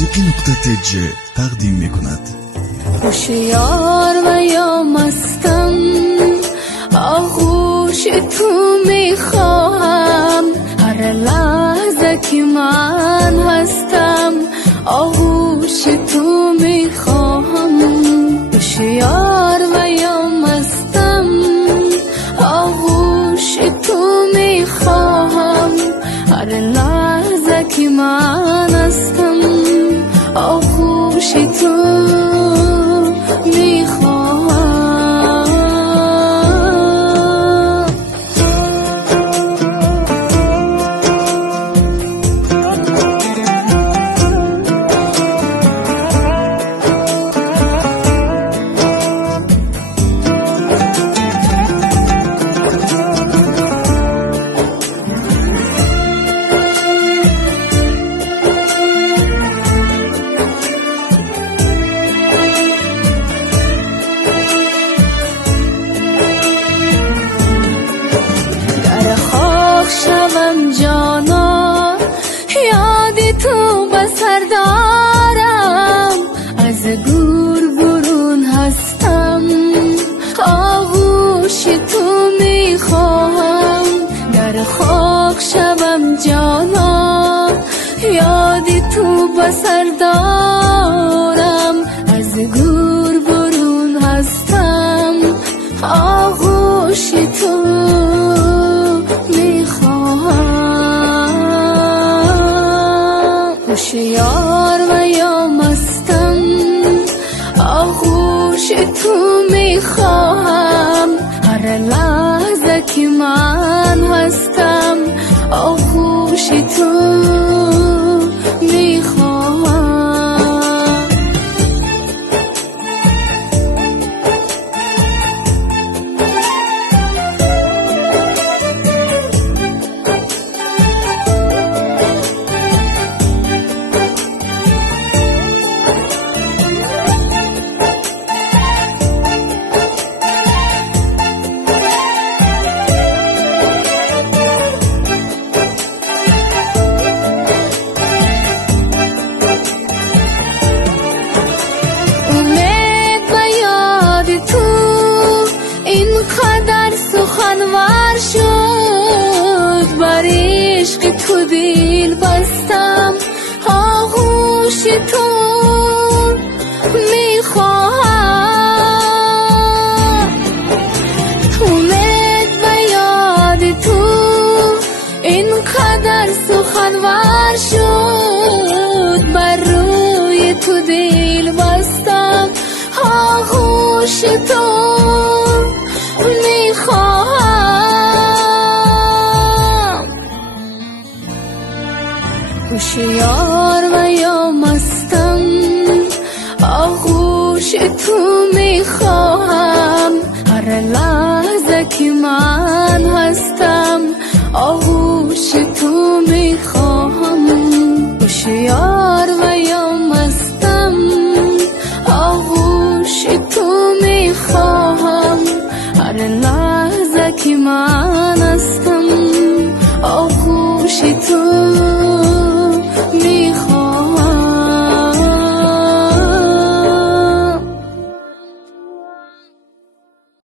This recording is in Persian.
موسیقی.tj تقدیم میکند. هوشیار و یا مستم، آغوش تو میخواهم هر لحظه که من هستم، آغوش تو میخواهم. هوشیار و یا مستم، آغوش تو میخواهم هر لحظه که من هستم، آغوش تو جانا، یادی تو بسر دارم، از گور برون هستم، آغوش تو میخواهم. در خاک شوم جانا، یادی تو بسر دارم، از گور برون هستم، آغوش تو هوشیار و یا مستم، آغوش تو میخواهم هر لحظه که من هستم، آغوش تو میخواهم. سخنور شد بر عشق تو دل بستم، آغوش تو میخواهم. امید به یاد تو اینقدر سخنور شد بر روی تو دل بستم، آغوش تو هوشیار و یا مستم، آغوش تو میخواهم هر لحظه که من هستم، آغوش تو میخواهم. هوشیار و یا مستم، آغوش تو میخواهم هر لحظه که من هستم، آغوش تو